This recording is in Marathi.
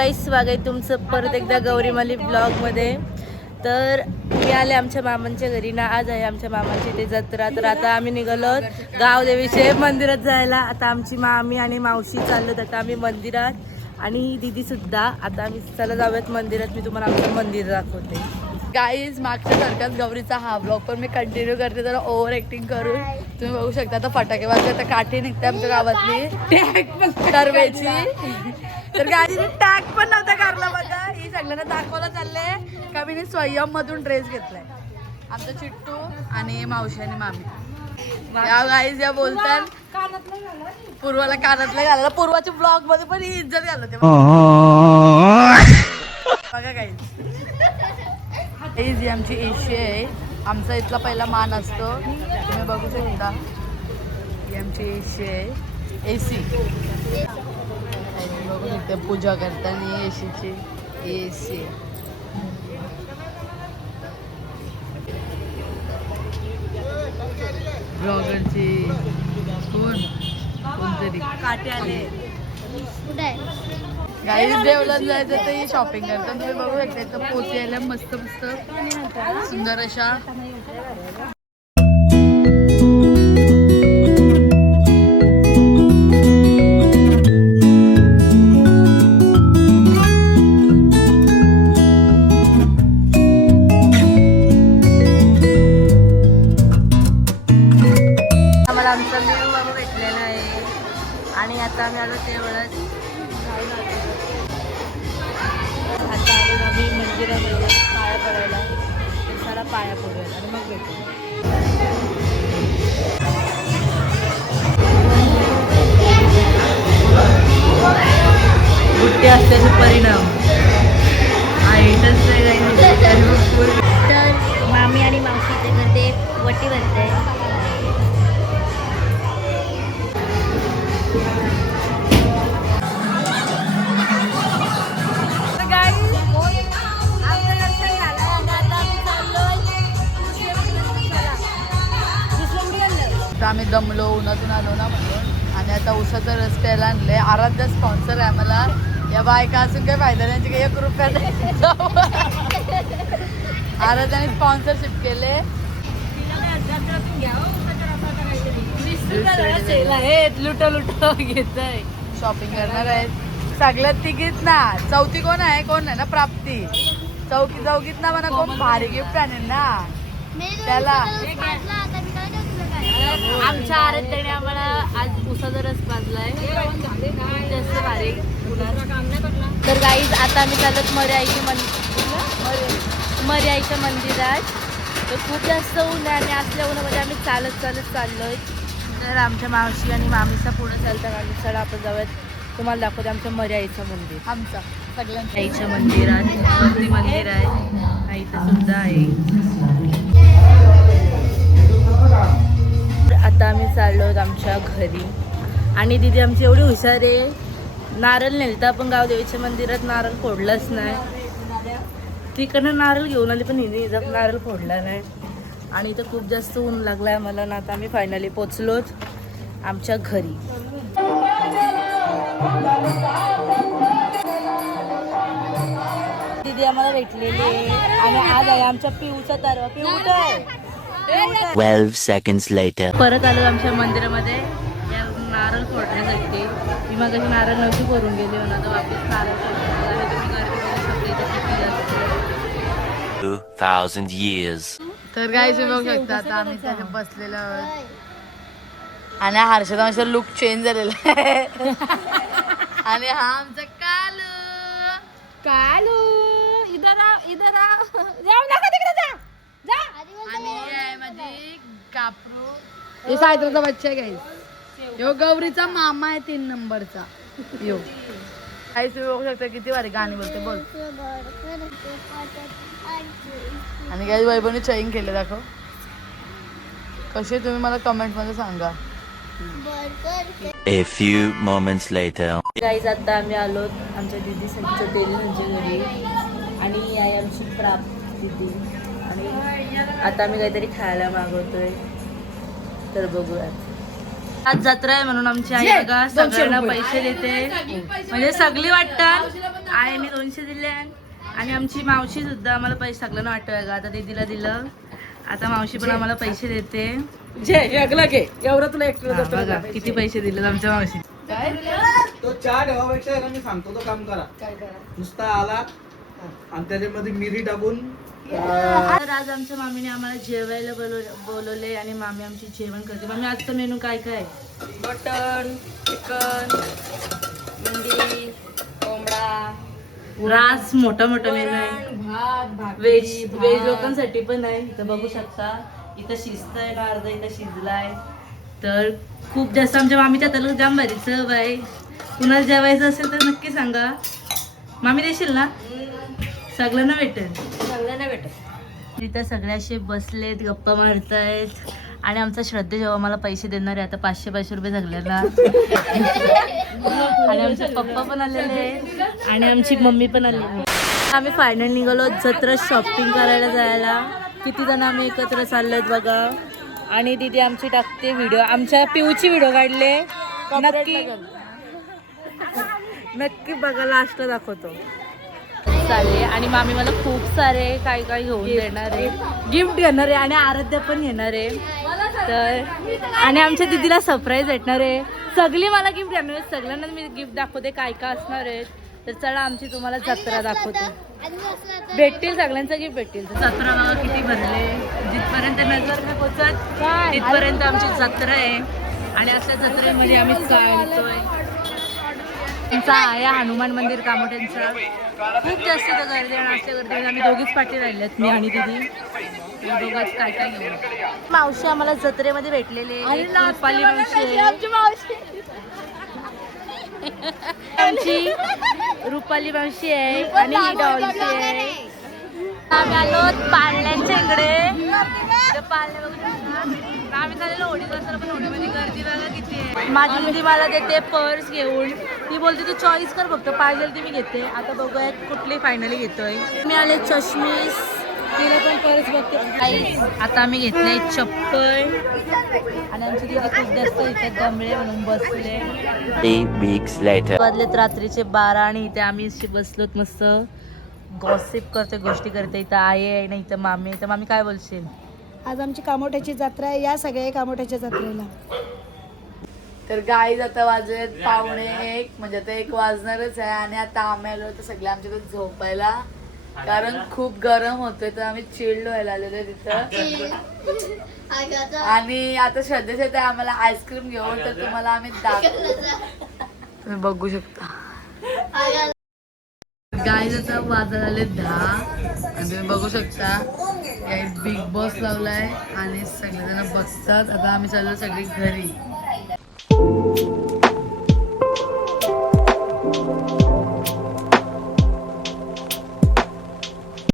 गाईस, स्वागत तुमचं परत एकदा गौरी माली ब्लॉगमध्ये. तर मी आले आमच्या मामांच्या घरी ना. आज आहे आमच्या मामांची ते जत्रा. तर आता आम्ही निघालो गावदेवीचे मंदिरात जायला. आता आमची मामी आणि मावशी चाललो आता आम्ही मंदिरात, आणि दिदी सुद्धा. आता आम्ही चला जाऊयात मंदिरात. मी तुम्हाला आमचं मंदिर दाखवते. गाईज, मागच्या सारखाच गौरीचा हा ब्लॉग पण मी कंटिन्यू करते जरा ओव्हर ऍक्टिंग करून. तुम्ही बघू शकता आता फटाके वाजते, आता काठी निघते आमच्या गावातली ठरवायची. तर गाडीने टॅग पण नव्हता करला बघा. ही सगळ्यांना दाखवायला चालले का मी स्वयं मधून ड्रेस घेतलाय. आमचा चिट्टू आणि मावशी आणि मामी या गाईज या बोलतात पूर्वाला कानातलं घालायला. पूर्वाच्या ब्लॉग मध्ये पण ही इज्जत घालते बघा गाईज. ही आमची एशी आहे. आमचा इथला पहिला मान असतो, तुम्ही बघू शकता. ही आमची एशी आहे, एसी बघू शकते. पूजा करताना एसीची एसी. ब्लॉगरची कोणतरी काटे आले. गाईज देवळात जायचं तर ही शॉपिंग करतात. तुम्ही बघू शकता इथं पोती आल्या मस्त मस्त सुंदर अशा. आम्हाला आमचा मेव बाबा भेटलेला आहे, आणि आता आम्ही आलो देवळात. आता आलो आम्ही मंदिरामध्ये पाया पडायला. सारा पाया पडूया आणि मग भेटू. गुट्टे असल्याचे परिणाम तर मामी आणि मावशी ते वटी भरते. आम्ही दमलो, उन्हातून आलो ना म्हणून, आणि आता उसाचा रस प्यायला आणले. आराध्य स्पॉन्सर आहे आम्हाला. या बायका असून काही फायदा नाही, काही 1 रुपया नाही. आराध्याने स्पॉन्सरशिप केले. लुट घेत आहे. शॉपिंग करणार आहेत सगळ्यात तिघीत ना. चौथी कोण आहे? कोण आहे ना? प्राप्ती. चौकीत ना म्हणा कोण भारी गिफ्ट आणेल ना त्याला. आमच्या आराध्याने आम्हाला आज उसाचा रस पाजलाय, जास्त भारी. तर गाईज आता आम्ही चालत मर्याईच्या मंदिरात. तर खूप जास्त ऊन आहे, आणि असल्या उन्हामध्ये आम्ही चालत चाललोय. तर आमच्या मावशी आणि मामीचा पुढे चालतात आम्ही. चला आपण जाऊयात, तुम्हाला दाखवते आमचं मर्याईचं मंदिर. आमचं सगळ्यांच्या आईच्या मंदिरात मंदिर आहे, इथं सुद्धा आहे. आता आम्ही चाललो आमच्या घरी, आणि दिदी आमची एवढी हुशार आहे. नारळ नेलता पण गावदेवीच्या मंदिरात नारळ फोडलाच नाही. तिकडनं नारळ घेऊन आली पण हिने नारळ फोडला नाही. आणि इथं खूप जास्त ऊन लागलाय मला ना. आता आम्ही फायनली पोचलोच आमच्या घरी. दिदी आम्हाला भेटलेली आहे, आणि आज आहे आमच्या पिऊचा तरवा. पिऊ कुठं आहे? 12 seconds later. परत आलो आमच्या मंदिरामध्ये या नारळ फोडण्यासाठी. मी मग नारळ नव्हती करून गेली होणार, तर वापस नारळ फोडण्यासाठी 2000 years. तर काय तुम्ही बघू शकता आता आम्ही त्याच्या बसलेलो आहोत, आणि हर्षदा आमचा लुक चेंज झालेला आहे. आणि हा आमचा कालू इधर आणि ही आहे माझी कापरू. हे सायत्राचा बच्चा आहे गाईस. यो गौरीचा मामा आहे 3 नंबरचा. यो गाईस तुम्ही बघू शकता किती भारी गाणी बोलते. बोल. आणि गाईस वैभवने चैन केले. दाखव कसे तुम्ही मला कमेंट मध्ये सांगा. A few moments later. गाईस आता आम्ही आलो आमच्या दिदी संच्या देवीच्या घरी, आणि ही आहे आमची प्राप्ती दिदी. आणि आता आम्ही काहीतरी खायला मागवतोय, तर बघूयात. आज जत्रा आहे म्हणून आमची आई बघा सगळ्यांना पैसे देते. म्हणजे सगळी वाटतात आईने 200 दिले आणि आमची मावशी सुद्धा आम्हाला पैसे टाकलं ना वाटतं का, आता दीदीला दिलं. आता मावशी पण आम्हाला पैसे देते. एवढं तुला हा, बघा किती पैसे दिले आमच्या मावशी. तो चहा ठेवापेक्षा आहे ना, मी सांगतो तो काम करा. नुसता आला आणि त्याच्यामध्ये मिरी टाकून तर आज आमच्या मामीने आम्हाला जेवायला बोलवले आणि मामी आमची जेवण करते. मामी आजचा मेनू काय काय? मटन, चिकन, मुंडी, कोंबडा, रास मोठा मोठा मेनू आहे. भात, व्हेज लोकांसाठी पण आहे. इथं बघू शकता, इथं शिजतंय ना, अर्धा इथं शिजलाय. तर खूप जास्त आमच्या मामीच्या हाताला जाम भारी चव आहे. कुणाला जेवायचं असेल तर नक्की सांगा. मामी देशील ना? सगळ्यांना भेटेल. सगळ्यांना भेटेल. इथं सगळे असे बसलेत, गप्पा मारतायत आणि आमचा श्रद्धे जेव्हा मला पैसे देणार आहे आता 500 रुपये सगळ्यांना. आणि आमचे पप्पा पण आलेले आहेत आणि आमची मम्मी पण आलेली आहे. आम्ही फायनल निघालो जत्रा शॉपिंग करायला जायला. किती जण आम्ही एकत्र चाललोय बघा. आणि दीदी आमची टाकते व्हिडिओ. आमच्या पिऊची व्हिडिओ काढले. नक्की बघा, लास्टला दाखवतो. चालले आणि मामी मला खूप सारे काय काय घेऊन देणार आहे, गिफ्ट घेणार आहे आणि आराध्या पण येणार आहे. तर आणि आमच्या दीदीला सरप्राईज भेटणार आहे. सगळी मला गिफ्ट देणार आहे. सगळ्यांना मी गिफ्ट दाखवते काय काय असणार आहे. तर चला आमची तुम्हाला जत्रा दाखवते. भेटतील सगळ्यांचं गिफ्ट भेटतील. जत्रा बघा किती भरले. जिथपर्यंत नजर नाही पोचत तिथपर्यंत आमची जत्रा आहे आणि अशा जत्रेमध्ये आम्ही चालतोय. त्यांचा आहे हनुमान मंदिर कामोठ्यांचा. खूप जास्त इथं गर्दी आणि अशा गर्दीमध्ये आम्ही दोघीच पाठी राहिल्यात, मी आणि दीदी. दोघंच काय काय घेऊन. मावशी आम्हाला जत्रेमध्ये भेटलेले. रुपाली मावशी, आमची रुपाली मावशी आहे आणि ही डॉलची आहे. आम्ही आलो पाळण्यांच्या इकडे. पाळण्या बघू शकता. आम्ही चाललेलो होडी बसायला, पण होडीमध्ये गर्दी बघा किती आहे. माझी मुलगी मला देते पर्स घेऊन. ती बोलते तू चॉईस कर, फक्त पाहिजे ती मी घेते. आता बघूया कुठली फायनली घेतोय. मी आले चष्मीस, तिला पण पर्स बघते. आता आम्ही घेतले चप्पल आणि आमची तिथे खूप जास्त इथे दमळे म्हणून बसले. 3 weeks later. वाजलेत रात्रीचे 12 आणि इथे आम्ही बसलोत मस्त गॉसिप करते, गोष्टी करते. इथं आई आहे ना, इथं मामी. तर मामी काय बोलशील? आज आमची कामोठ्याची जत्रा आहे. या सगळ्या कामोठ्याच्या जत्रेला. तर गाईज आता वाजलेत 1:45, म्हणजे आता 1 वाजणारच आहे. आणि आता आम्ही आलो तर सगळे आमच्याकडे झोपायला, कारण खूप गरम होतोय. तर आम्ही चिल्ड व्हायला आलेलो तिथं. आणि आता श्रद्धेच्या आम्हाला आईस्क्रीम घेऊन, तर तुम्हाला आम्ही तुम्ही बघू शकता. गाईज आता वाजत आले 10 आणि तुम्ही बघू शकता बिग बॉस लावलाय आणि सगळेजण बघतात. आता आम्ही चाललो सगळी घरी.